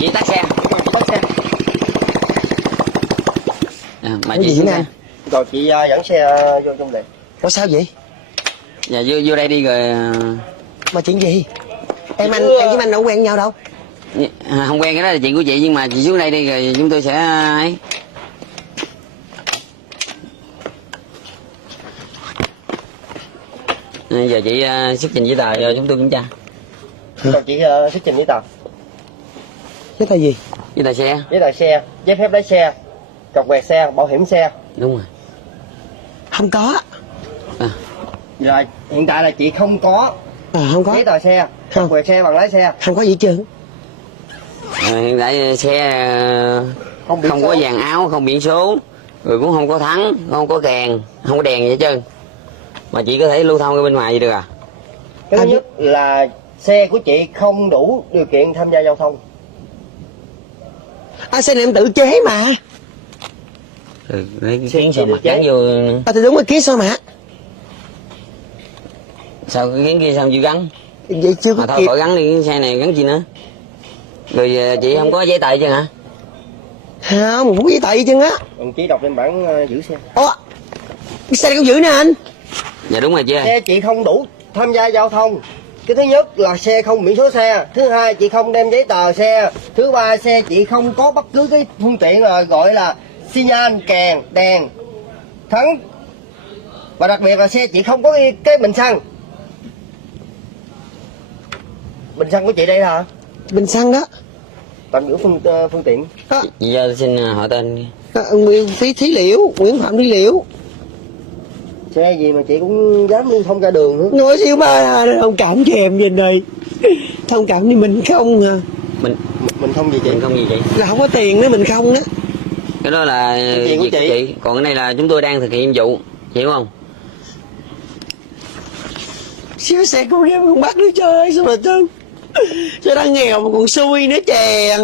chị tắt xe. Tắt xe. Mà chị xuống xe. Rồi chị dẫn xe vô trong này. Ủa sao vậy? Dạ vô đây đi rồi. Mà chuyện gì? Em với anh đâu quen nhau đâu. Không quen, cái đó là chuyện của chị, nhưng mà chị xuống đây đi rồi chúng tôi sẽ ấy. Giờ chị xuất trình giấy tờ cho chúng tôi kiểm tra. Rồi chị xuất trình giấy tờ. Giấy tờ gì? Giấy tờ xe. Giấy tờ xe, giấy phép lái xe, cọc quẹt xe, bảo hiểm xe. Đúng rồi. Không có. Rồi hiện tại là chị không có Không có giấy tờ xe, cọc quẹt xe, bằng lái xe. Không có gì hết trơn. Hiện tại xe không có dàn áo, không biển số, rồi cũng không có thắng, không có kèn, không có đèn gì hết trơn. Mà chị có thể lưu thông ở bên ngoài gì được à? Cái thứ nhất là xe của chị không đủ điều kiện tham gia giao thông. Xe này em tự chế mà. Lấy cái kiến sao mà gắn vô. Thì đúng rồi, kiến sao mà. Sao cái kiến kia sao chịu gắn? Vậy chưa mà có thôi kịp. khỏi gắn đi, cái xe này gắn gì nữa. Rồi chị không có giấy tờ chứ hả? Không có giấy tờ gì chân á. Đồng chí đọc lên bản giữ xe. Cái xe này cũng giữ nè anh. Dạ đúng rồi chị ơi. Xe chị không đủ tham gia giao thông. Cái thứ nhất là xe không biển số xe, thứ hai chị không đem giấy tờ xe, thứ ba xe chị không có bất cứ cái phương tiện là gọi là xi nhan, kèn, đèn, thắng, và đặc biệt là xe chị không có cái bình xăng. Bình xăng của chị đây hả? Bình xăng đó. Tạm giữ phương tiện. Chị cho xin hỏi tên. Thí Liễu, Nguyễn Phạm Thí Liễu. Xe gì mà chị cũng dám lưu thông ra đường nữa. Nói xíu ba thông cảm cho em về đây. Thông cảm đi mình không à. Mình không gì chị? Mình không gì chị? Là không có tiền nữa mình không đó. Cái đó là việc của chị. Còn cái này là chúng tôi đang thực hiện nhiệm vụ. Chị hiểu không? Xíu xe của em không bắt nữa trời ơi, sao mà thương. Sao đang nghèo mà còn xui nữa chèn.